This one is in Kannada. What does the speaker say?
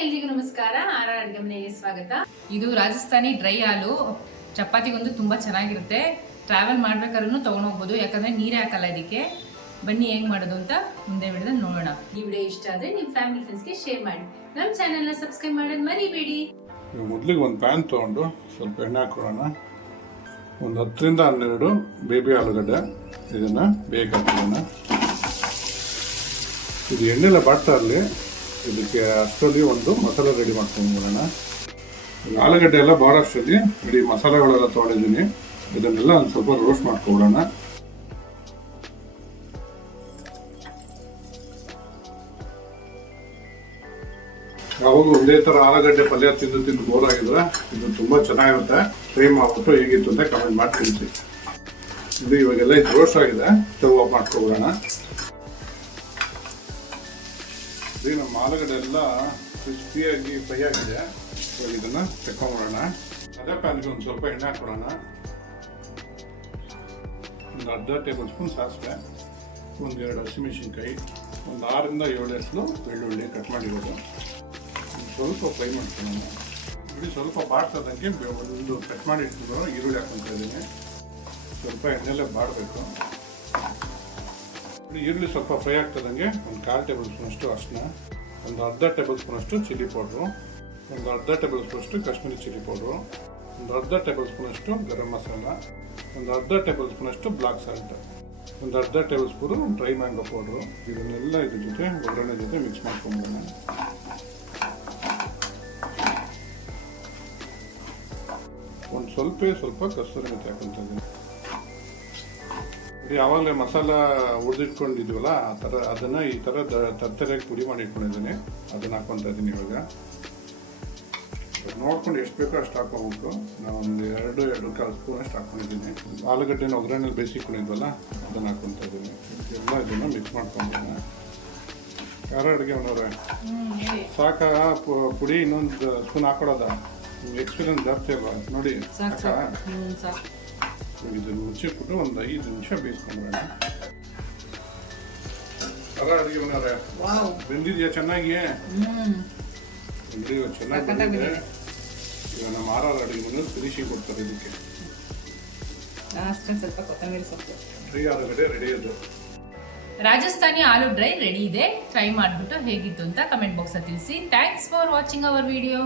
ಎಲ್ರಿಗೂ ನಮಸ್ಕಾರ. ಆರ್ ಅಡುಗೆ ಮನೆಗೆ ಸ್ವಾಗತ. ಇದು ರಾಜಸ್ಥಾನಿ ಡ್ರೈ ಹಾಲು ಚಪಾತಿಗೊಂದು ತುಂಬಾ ಚೆನ್ನಾಗಿರುತ್ತೆ. ಟ್ರಾವೆಲ್ ಮಾಡ್ಬೇಕಾದ್ರೂ ತಗೊಂಡೋಗ್ಬೋದು, ಯಾಕಂದ್ರೆ ನೀರೇ ಹಾಕಲ್ಲ ಇದಕ್ಕೆ. ಬನ್ನಿ ಹೆಂಗ್ ಮಾಡೋದು ಅಂತ ಮುಂದೆ ವಿಡಿಯೋದಲ್ಲಿ ನೋಡೋಣ. ಈ ವಿಡಿಯೋ ಇಷ್ಟ ಆದ್ರೆ ನಿಮ್ಮ ಫ್ಯಾಮಿಲಿ ಫ್ರೆಂಡ್ಸ್ಗೆ ಶೇರ್ ಮಾಡಿ. ನಮ್ಮ ಚಾನೆಲ್ನ ಸಬ್ಸ್ಕ್ರೈಬ್ ಮಾಡೋದು ಮರಿಬೇಡಿ. ಮೊದಲಿಗೆ ಒಂದು ಪ್ಯಾನ್ ತೊಗೊಂಡು ಸ್ವಲ್ಪ ಎಣ್ಣೆ ಹಾಕೊಳ್ಳೋಣ. ಒಂದು 10 ರಿಂದ 12 ಬೇಬಿ ಆಲೂಗಡ್ಡೆ ಇದನ್ನು ಬೇಗ ಹಾಕೋಣ. ಇದು ಎಣ್ಣೆಲ್ಲ ಬಾಡ್ತಾ ಇರಲಿ. ಇದಕ್ಕೆ ಅಷ್ಟರಲ್ಲಿ ಒಂದು ಮಸಾಲೆ ರೆಡಿ ಮಾಡ್ಕೊಂಡ್ಬಿಡೋಣ. ಆಲೂಗಡ್ಡೆ ಎಲ್ಲ ಬಾಡೋಷ್ಟರಲ್ಲಿ ಇಡೀ ಮಸಾಲೆಗಳೆಲ್ಲ ತೊಗೊಂಡಿದ್ದೀನಿ. ಇದನ್ನೆಲ್ಲ ಒಂದು ಸ್ವಲ್ಪ ರೋಸ್ಟ್ ಮಾಡ್ಕೊಬಿಡೋಣ. ಯಾವಾಗ ಒಂದೇ ಥರ ಆಲೂಗಡ್ಡೆ ಪಲ್ಯ ತಿಂದು ಬೋರ್ ಆಗಿದ್ರೆ ಇದು ತುಂಬ ಚೆನ್ನಾಗಿರುತ್ತೆ. ಟ್ರೈ ಮಾಡ್ಬಿಟ್ಟು ಹೇಗಿತ್ತು ಅಂತ ಕಮೆಂಟ್ ಮಾಡಿ ತಿಳಿಸಿ. ಇದು ಇವಾಗೆಲ್ಲ ಇದು ರೋಸ್ಟ್ ಆಗಿದೆ, ಸ್ಟವ್ ಆಫ್ ಮಾಡ್ಕೊಬಿಡೋಣ. ಇದು ನಮ್ಮ ಆಲೂಗಡ್ಡೆ ಎಲ್ಲ ಕ್ರಿಸ್ಪಿಯಾಗಿ ಫ್ರೈ ಆಗಿದೆ. ಇವಾಗ ಇದನ್ನು ತೆಕ್ಕೊಂಬಿಡೋಣ. ಅದೇ ಪ್ಯಾನ್ಗೆ ಒಂದು ಸ್ವಲ್ಪ ಎಣ್ಣೆ ಹಾಕ್ಬಿಡೋಣ. ಒಂದು ಅರ್ಧ ಟೇಬಲ್ ಸ್ಪೂನ್ ಸಾಸಿವೆ, ಒಂದು 2 ಹಸಿಮೆಣಸಿನ್ಕಾಯಿ, ಒಂದು 6 ರಿಂದ 7 ಎಸಳು ಬೆಳ್ಳುಳ್ಳಿ ಕಟ್ ಮಾಡಿರೋದು ಸ್ವಲ್ಪ ಫ್ರೈ ಮಾಡ್ಕೊಳ್ಳೋಣ. ಇಲ್ಲಿ ಸ್ವಲ್ಪ ಬಾಡ್ತದಂಗೆ ಒಂದು ಕಟ್ ಮಾಡಿ ಇಟ್ಕೊಂಡು ಈರುಳ್ಳಿ ಹಾಕ್ಕೊತಾ ಇದ್ದೀನಿ. ಸ್ವಲ್ಪ ಎಣ್ಣೆಲ್ಲೇ ಬಾಡಬೇಕು. ಈರುಳ್ಳಿ ಸ್ವಲ್ಪ ಫ್ರೈ ಆಗ್ತದಂಗೆ ಒಂದು 1/4 ಟೇಬಲ್ ಸ್ಪೂನಷ್ಟು ಅರಿಶಿನ, ಒಂದು ಅರ್ಧ ಟೇಬಲ್ ಸ್ಪೂನಷ್ಟು ಚಿಲ್ಲಿ ಪೌಡ್ರು, ಒಂದು ಅರ್ಧ ಟೇಬಲ್ ಸ್ಪೂನಷ್ಟು ಕಾಶ್ಮೀರಿ ಚಿಲ್ಲಿ ಪೌಡ್ರು, ಒಂದು ಅರ್ಧ ಟೇಬಲ್ ಸ್ಪೂನಷ್ಟು ಗರಂ ಮಸಾಲ, ಒಂದು ಅರ್ಧ ಟೇಬಲ್ ಸ್ಪೂನಷ್ಟು ಬ್ಲಾಕ್ ಸಾಲ್ಟ್, ಒಂದು ಅರ್ಧ table spoon dry mango powder. ಇದನ್ನೆಲ್ಲ ಇದ್ರ ಜೊತೆ ಒಗ್ಗರಣೆ ಜೊತೆ ಮಿಕ್ಸ್ ಮಾಡ್ಕೊಂಬೋಣ. ಒಂದು ಸ್ವಲ್ಪ ಕಸ್ತೂರಿ ಮೆಥಿ ಹಾಕೊತಾ ಇದ್ದೀನಿ. ಯಾವಾಗಲೇ ಮಸಾಲ ಹುರಿದಿಟ್ಕೊಂಡಿದ್ವಲ್ಲ ಆ ಥರ ಅದನ್ನು ಈ ಥರ ತರ್ತರೆಯಾಗಿ ಪುಡಿ ಮಾಡಿ ಇಟ್ಕೊಂಡಿದ್ದೀನಿ. ಅದನ್ನು ಹಾಕ್ಕೊತಾ ಇದ್ದೀನಿ. ಇವಾಗ ನೋಡ್ಕೊಂಡು ಎಷ್ಟು ಬೇಕೋ ಅಷ್ಟು ಹಾಕೋಬೇಕು. ನಾನು ಒಂದು 2-2.25 ಸ್ಪೂನ್ ಅಷ್ಟು ಹಾಕ್ಕೊಂಡಿದ್ದೀನಿ. ಆಲೂಗಡ್ಡೆನ ಒಗ್ಗರಣೆಲಿ ಬೇಯಿಸಿಕೊಂಡಿದ್ವಲ್ಲ ಅದನ್ನು ಹಾಕ್ಕೊತಾ ಇದ್ದೀನಿ. ಎಲ್ಲ ಇದನ್ನು ಮಿಕ್ಸ್ ಮಾಡ್ಕೊಂಡಿದ್ದೀನಿ. ಯಾರ ಅಡುಗೆ ಮಾಡೋರೆ ಸಾಕ ಪುಡಿ ಇನ್ನೊಂದು ಸ್ಪೂನ್ ಹಾಕೊಳ್ಳೋದ? ಎಕ್ಸ್ಪೀರಿಯನ್ಸ್ ಜಾಸ್ತಿ ಅಲ್ವಾ ನೋಡಿ. ಇದನ್ನು ಮುಚ್ಚಿಬಿಟ್ಟು ಒಂದು 5 ನಿಮಿಷ ಬೇಯಿಸ್ಕೊಂಡ್ಬಿಡೋಣ. ಯಾರ ಅಡುಗೆ ಮಾಡೋರೆ ಬೆಂದಿದೆಯಾ ಚೆನ್ನಾಗಿ? ಚೆನ್ನಾಗಿ ಬಂದಿದೆ. ಇವಾಗ ನಮ್ಮ ಆರ್ ಅಡುಗೆ ಮನೆ ಫಿನಿಶಿಂಗ್ ಕೊಡ್ತಾರೆ. ಇದಕ್ಕೆ ಸ್ವಲ್ಪ ಕೊತ್ತಂಬರಿ ಸೊಪ್ಪು. ಡ್ರೈ ಆಲೂಗಡ್ಡೆ ರೆಡಿ ಅದು. ರಾಜಸ್ಥಾನಿ ಆಲೂ ಡ್ರೈ ರೆಡಿ ಇದೆ. ಟ್ರೈ ಮಾಡಿಬಿಟ್ಟು ಹೇಗಿತ್ತು ಅಂತ ಕಮೆಂಟ್ ಬಾಕ್ಸ್ ಅಲ್ಲಿ ತಿಳಿಸಿ. Thanks for watching our video.